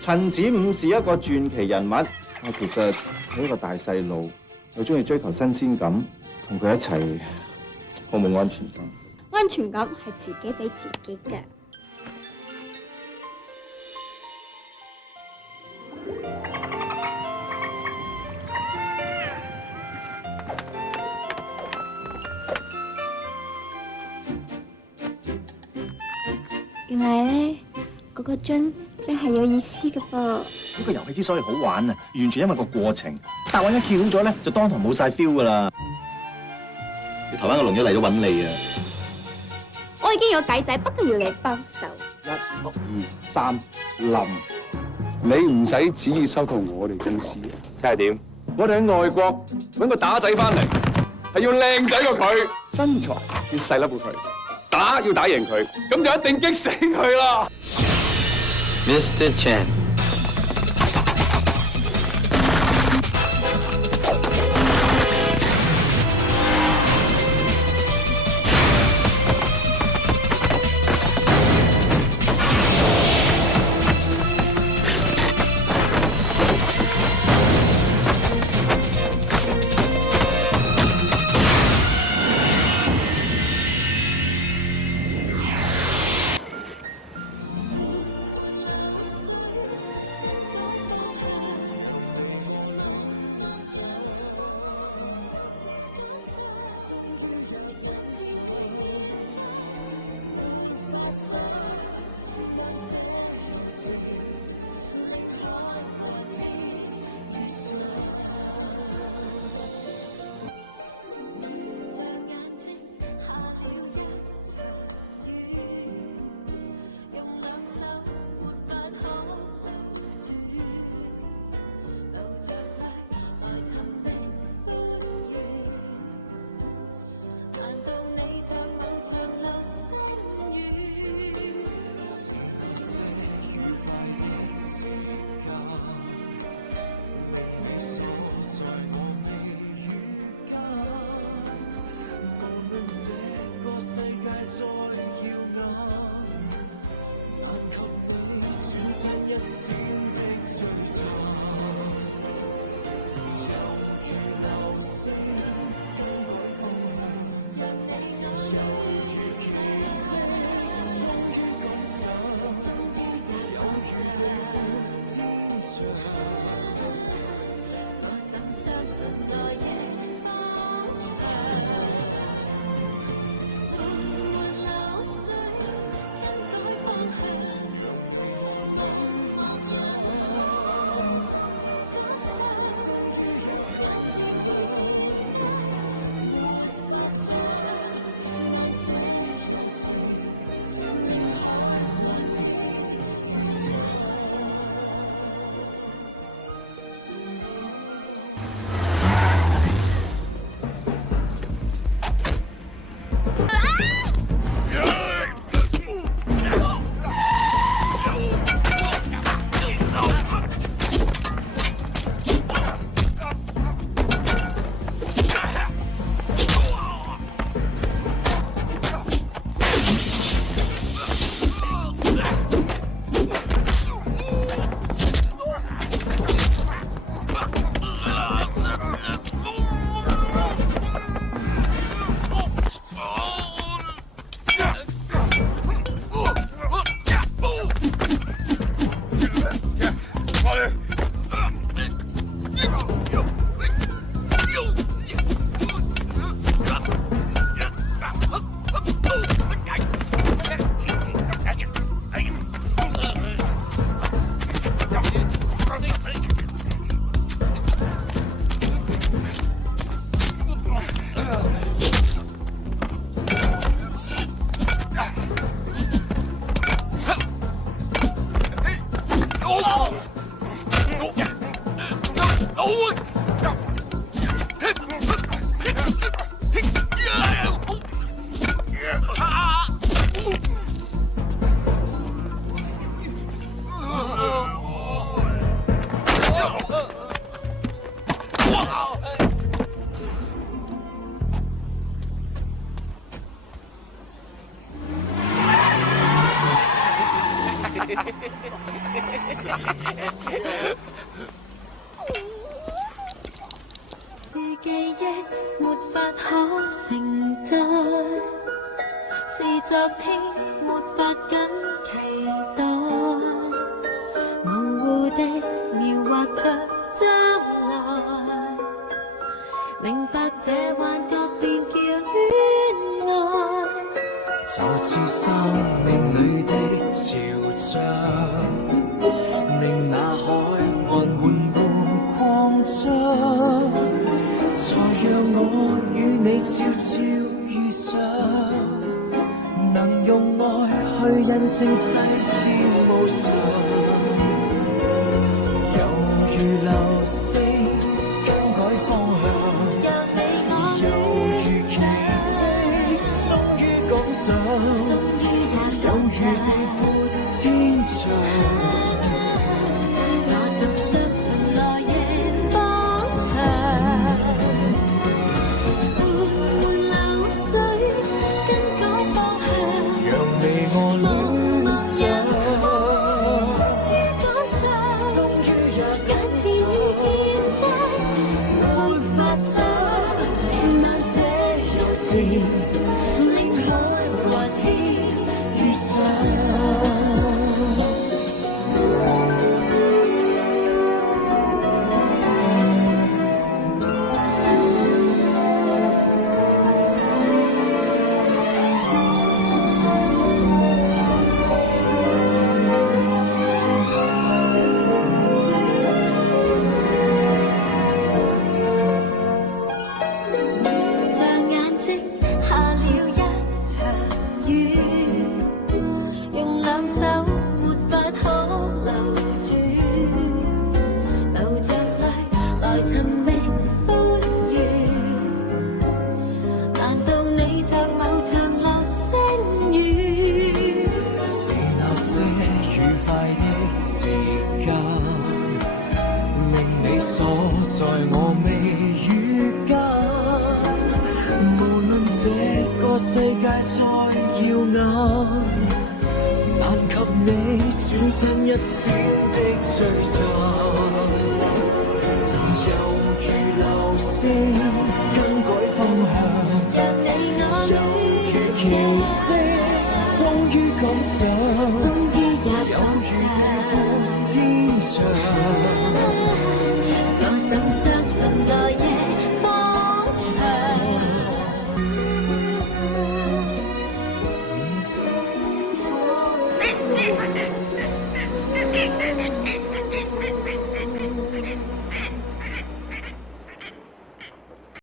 陳子午是一個傳奇人物，但其實係一個大細路，又中意追求新鮮感，同佢一齊好冇安全感。安全感係自己俾自己嘅。原來咧，嗰個樽真係有意思嘅噃。呢個遊戲之所以好玩啊，完全因為個過程。答案一翹咗咧，就當堂冇晒 feel 噶啦。你台灣嘅龍一嚟都揾你啊！我已經有計仔，不過要你幫手。 1、2、3，冧！你唔使旨意收購我哋公司嘅，梗係點？我哋喺外國揾個打仔翻嚟，係要靚仔過佢，身材要細粒過佢，打要打贏佢，咁就一定激死佢啦 Mr. Chen。記憶沒法可承載，是昨天沒法緊期待，模糊地描畫着將來，明白這幻覺便叫戀愛，就似生命裏的潮漲，令那海岸緩緩擴張，才讓我與你悄悄遇上，能用愛去印證世事無常，猶如流星更改方向，猶如奇蹟終於趕上，有如地闊天長。在我未遇見，無論這個世界再耀眼，難及你轉身一閃的璀璨，猶如流星更改方向，猶如奇蹟終於趕上，猶如地闊天長。怎相信來夜方長？